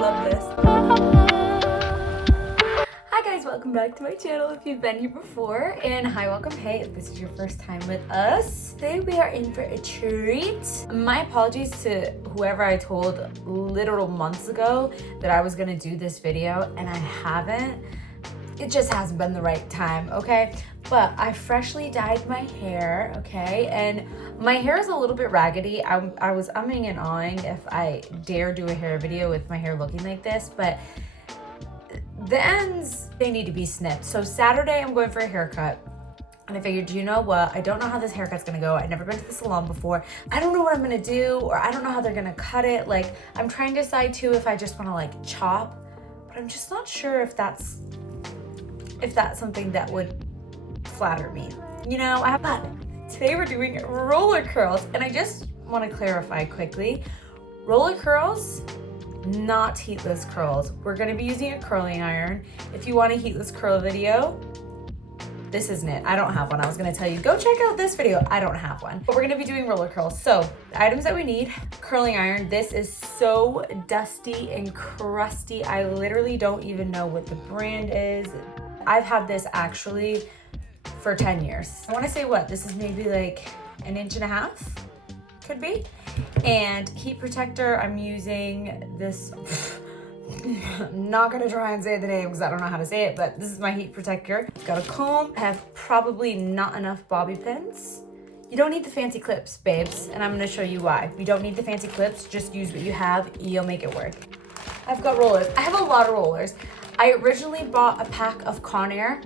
love this. Hi guys, welcome back to my channel if you've been here before. And hi, welcome, hey, if this is your first time with us. Today we are in for a treat. My apologies to whoever I told literal months ago that I was gonna do this video and I haven't. It just hasn't been the right time, okay? But I freshly dyed my hair, okay? And my hair is a little bit raggedy. I was umming and ahhing if I dare do a hair video with my hair looking like this, but the ends, they need to be snipped. So Saturday, I'm going for a haircut. And I figured, you know what? I don't know how this haircut's gonna go. I've never been to the salon before. I don't know what I'm gonna do, or I don't know how they're gonna cut it. Like, I'm trying to decide too if I just wanna like chop, but I'm just not sure if that's something that would flatter me. You know, but today we're doing roller curls, and I just wanna clarify quickly. Roller curls, not heatless curls. We're gonna be using a curling iron. If you want a heatless curl video, this isn't it. I don't have one. I was gonna tell you, go check out this video. I don't have one. But we're gonna be doing roller curls. So the items that we need: curling iron. This is so dusty and crusty. I literally don't even know what the brand is. I've had this actually for 10 years. I wanna say what, this is maybe like 1.5 inches, could be. And heat protector, I'm using this, I'm not gonna try and say the name because I don't know how to say it, but this is my heat protector. Got a comb. I have probably not enough bobby pins. You don't need the fancy clips, babes, and I'm gonna show you why. You don't need the fancy clips, just use what you have, you'll make it work. I've got rollers. I have a lot of rollers. I originally bought a pack of Conair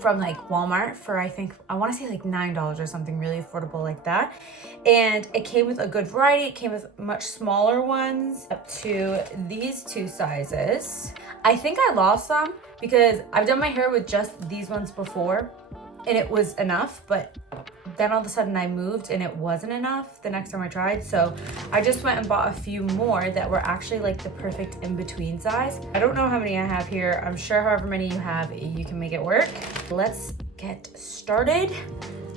from like Walmart for I wanna say like $9 or something really affordable like that. And it came with a good variety. It came with much smaller ones up to these 2 sizes. I think I lost some because I've done my hair with just these ones before and it was enough, but then all of a sudden I moved and it wasn't enough the next time I tried. So I just went and bought a few more that were actually like the perfect in-between size. I don't know how many I have here. I'm sure however many you have, you can make it work. Let's get started.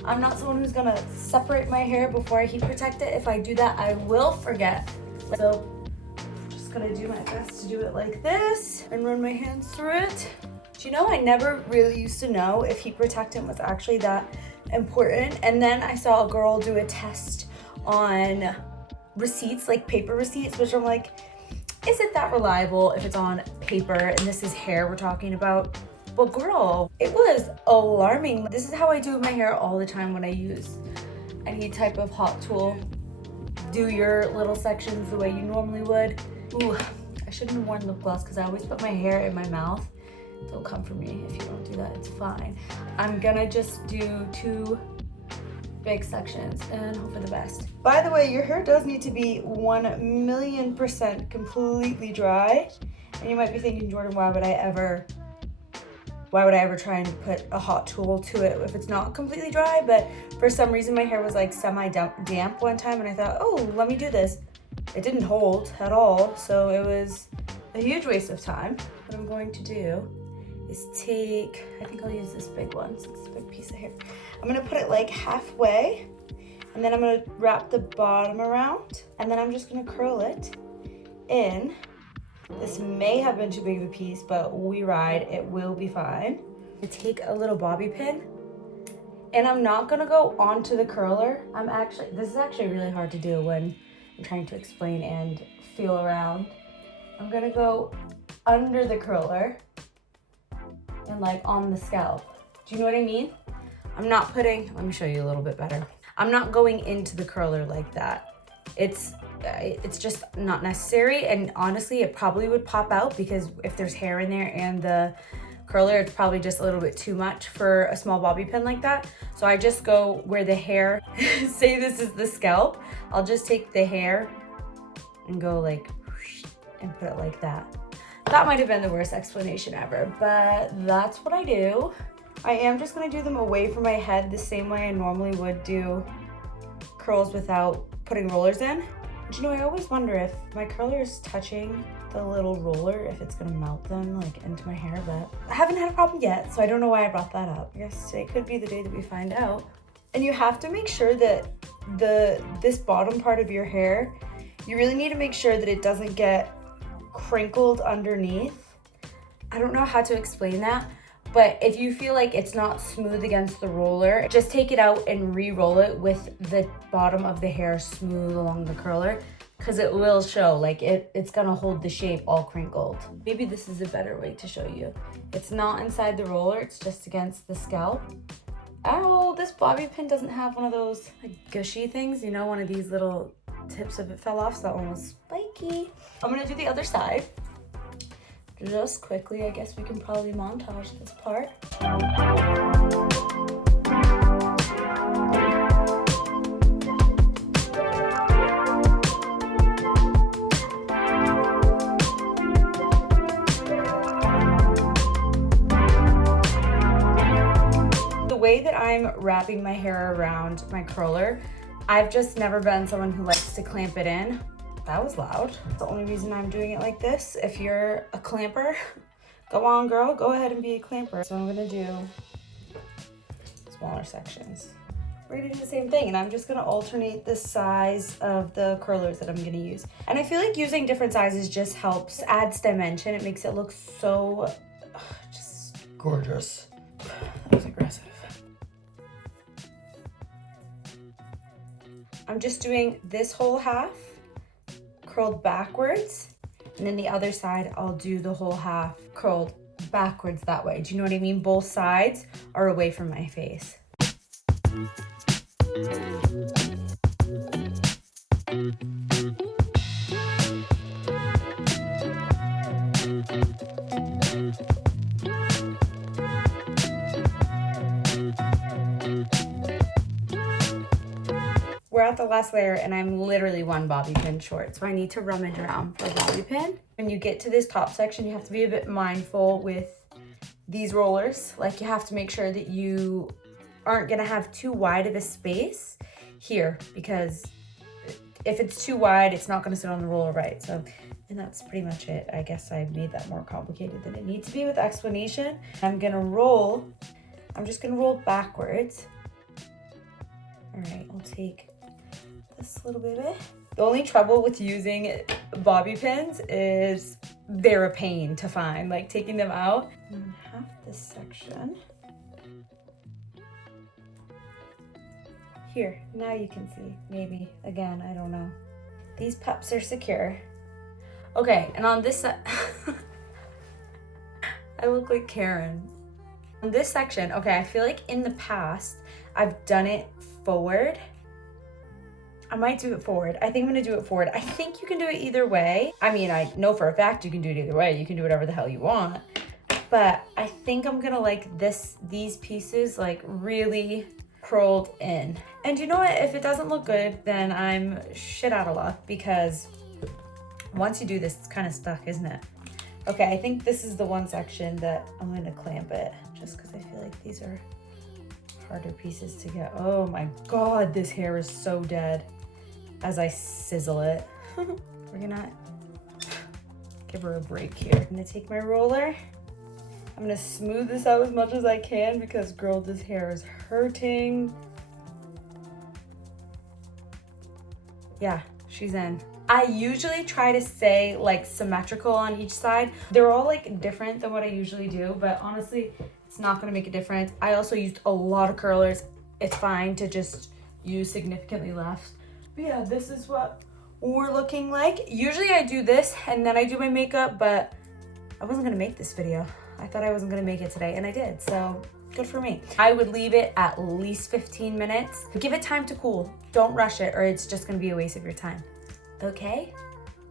I'm not someone who's gonna separate my hair before I heat protect it. If I do that, I will forget. So I'm just gonna do my best to do it like this and run my hands through it. Do you know, I never really used to know if heat protectant was actually that important. And then I saw a girl do a test on receipts, like paper receipts, which I'm like, is it that reliable if it's on paper and this is hair we're talking about? But girl, it was alarming. This is how I do my hair all the time when I use any type of hot tool. Do your little sections the way you normally would. Ooh, I shouldn't have worn lip gloss because I always put my hair in my mouth. Don't come for me if you don't do that, it's fine. I'm gonna just do 2 big sections and hope for the best. By the way, your hair does need to be 1,000,000% completely dry. And you might be thinking, Jordan, why would I ever try and put a hot tool to it if it's not completely dry? But for some reason my hair was like semi-damp one time and I thought, oh, let me do this. It didn't hold at all, so it was a huge waste of time. What I'm going to do is take, I think I'll use this big one, since it's a big piece of hair. I'm gonna put it like halfway, and then I'm gonna wrap the bottom around, and then I'm just gonna curl it in. This may have been too big of a piece, but we ride, it will be fine. I take a little bobby pin, and I'm not gonna go onto the curler. This is actually really hard to do when I'm trying to explain and feel around. I'm gonna go under the curler and like on the scalp. Do you know what I mean? I'm not putting, let me show you a little bit better. I'm not going into the curler like that. It's just not necessary, and honestly, it probably would pop out because if there's hair in there and the curler, it's probably just a little bit too much for a small bobby pin like that. So I just go where the hair, say this is the scalp, I'll just take the hair and go like, and put it like that. That might have been the worst explanation ever, but that's what I do. I am just gonna do them away from my head the same way I normally would do curls without putting rollers in. But you know, I always wonder if my curler is touching the little roller, if it's gonna melt them like into my hair, but I haven't had a problem yet, so I don't know why I brought that up. I guess today could be the day that we find out. And you have to make sure that this bottom part of your hair, you really need to make sure that it doesn't get crinkled underneath. I don't know how to explain that, but if you feel like it's not smooth against the roller, just take it out and re-roll it with the bottom of the hair smooth along the curler, because it will show, like it's gonna hold the shape all crinkled. Maybe this is a better way to show you. It's not inside the roller, it's just against the scalp. Ow, this bobby pin doesn't have one of those like gushy things, you know, one of these little tips of it fell off, so that one was spiky. I'm gonna do the other side. Just quickly, I guess we can probably montage this part. The way that I'm wrapping my hair around my curler, I've just never been someone who likes to clamp it in. That was loud. The only reason I'm doing it like this, if you're a clamper, go on girl, go ahead and be a clamper. So I'm gonna do smaller sections. We're gonna do the same thing, and I'm just gonna alternate the size of the curlers that I'm gonna use. And I feel like using different sizes just helps, adds dimension. It makes it look so, just gorgeous. That was aggressive. I'm just doing this whole half curled backwards, and then the other side I'll do the whole half curled backwards that way. Do you know what I mean? Both sides are away from my face. We're at the last layer and I'm literally one bobby pin short, so I need to rummage around for a bobby pin. When you get to this top section, you have to be a bit mindful with these rollers. Like, you have to make sure that you aren't gonna have too wide of a space here, because if it's too wide, it's not gonna sit on the roller right. So, and that's pretty much it. I guess I made that more complicated than it needs to be with explanation. I'm just gonna roll backwards. All right, I'll take this little baby. The only trouble with using bobby pins is they're a pain to find, like taking them out. And half this section. Here, now you can see, maybe. Again, I don't know. These pups are secure. Okay, and on this side, I look like Karen. On this section, okay, I feel like in the past, I've done it forward. I might do it forward. I think I'm gonna do it forward. I think you can do it either way. I mean, I know for a fact you can do it either way. You can do whatever the hell you want. But I think I'm gonna like these pieces like really curled in. And you know what? If it doesn't look good, then I'm shit out of luck, because once you do this, it's kind of stuck, isn't it? Okay, I think this is the one section that I'm gonna clamp it, just because I feel like these are harder pieces to get. Oh my God, this hair is so dead as I sizzle it. We're gonna give her a break here. I'm gonna take my roller. I'm gonna smooth this out as much as I can, because girl, this hair is hurting. Yeah, she's in. I usually try to stay like symmetrical on each side. They're all like different than what I usually do, but honestly, it's not gonna make a difference. I also used a lot of curlers. It's fine to just use significantly less. But yeah, this is what we're looking like. Usually I do this and then I do my makeup, but I wasn't gonna make this video. I thought I wasn't gonna make it today, and I did, so good for me. I would leave it at least 15 minutes. Give it time to cool. Don't rush it, or it's just gonna be a waste of your time. Okay?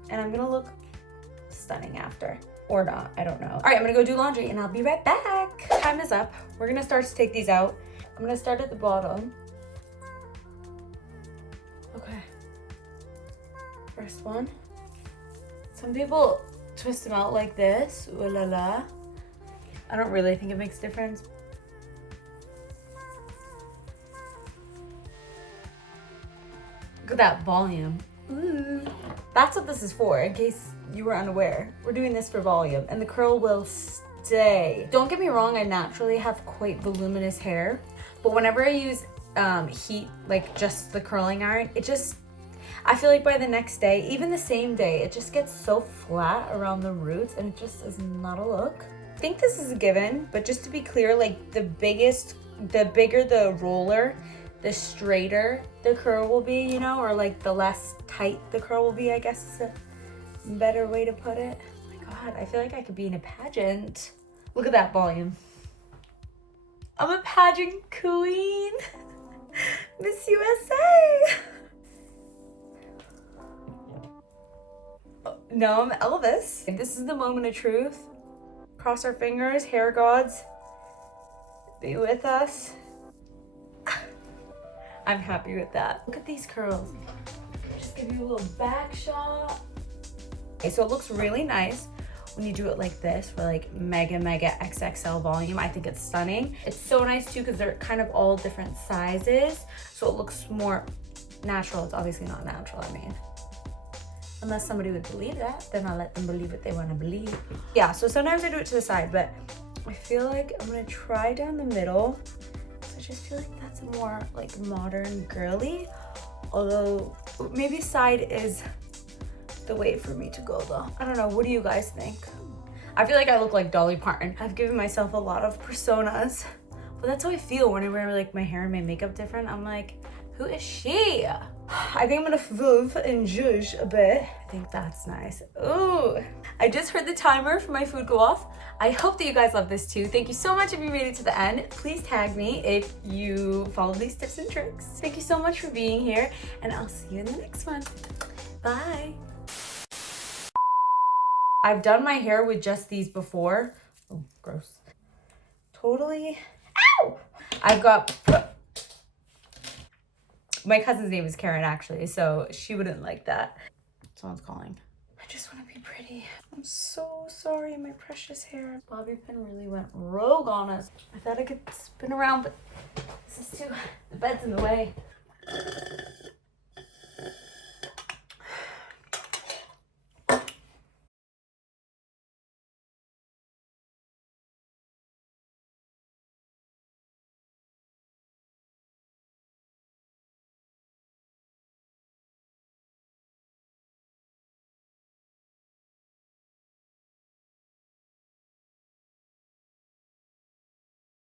And I'm gonna look stunning after. Or not, I don't know. All right, I'm gonna go do laundry and I'll be right back. Time is up. We're gonna start to take these out. I'm gonna start at the bottom. Okay. First one. Some people twist them out like this. Ooh la la. I don't really think it makes a difference. Look at that volume. Ooh. That's what this is for, in case you were unaware. We're doing this for volume, and the curl will stay. Don't get me wrong, I naturally have quite voluminous hair, but whenever I use heat, like just the curling iron, I feel like by the next day, even the same day, it just gets so flat around the roots and it just is not a look. I think this is a given, but just to be clear, like the bigger the roller, the straighter the curl will be, you know, or like the less tight the curl will be, I guess is a better way to put it. Oh my God, I feel like I could be in a pageant. Look at that volume. I'm a pageant queen. Miss USA. No, I'm Elvis. This is the moment of truth. Cross our fingers, hair gods, be with us. I'm happy with that. Look at these curls. Just give you a little back shot. Okay, so it looks really nice when you do it like this for like mega XXL volume. I think it's stunning. It's so nice too because they're kind of all different sizes, so it looks more natural. It's obviously not natural, I mean. Unless somebody would believe that, then I'll let them believe what they want to believe. Yeah, so sometimes I do it to the side, but I feel like I'm gonna try down the middle. I just feel like that's more like modern girly, although maybe side is the way for me to go though. I don't know, what do you guys think? I feel like I look like Dolly Parton. I've given myself a lot of personas, but that's how I feel when I wear like my hair and my makeup different. I'm like, who is she? I think I'm gonna vouv and judge a bit. I think that's nice. Ooh, I just heard the timer for my food go off. I hope that you guys love this too. Thank you so much if you made it to the end. Please tag me if you follow these tips and tricks. Thank you so much for being here, and I'll see you in the next one. Bye. I've done my hair with just these before. Oh, gross. Totally. Ow! I've got... My cousin's name is Karen, actually, so she wouldn't like that. Someone's calling. I just want to be pretty. I'm so sorry, my precious hair. Bobby pin really went rogue on us. I thought I could spin around, but this is too... The bed's in the way.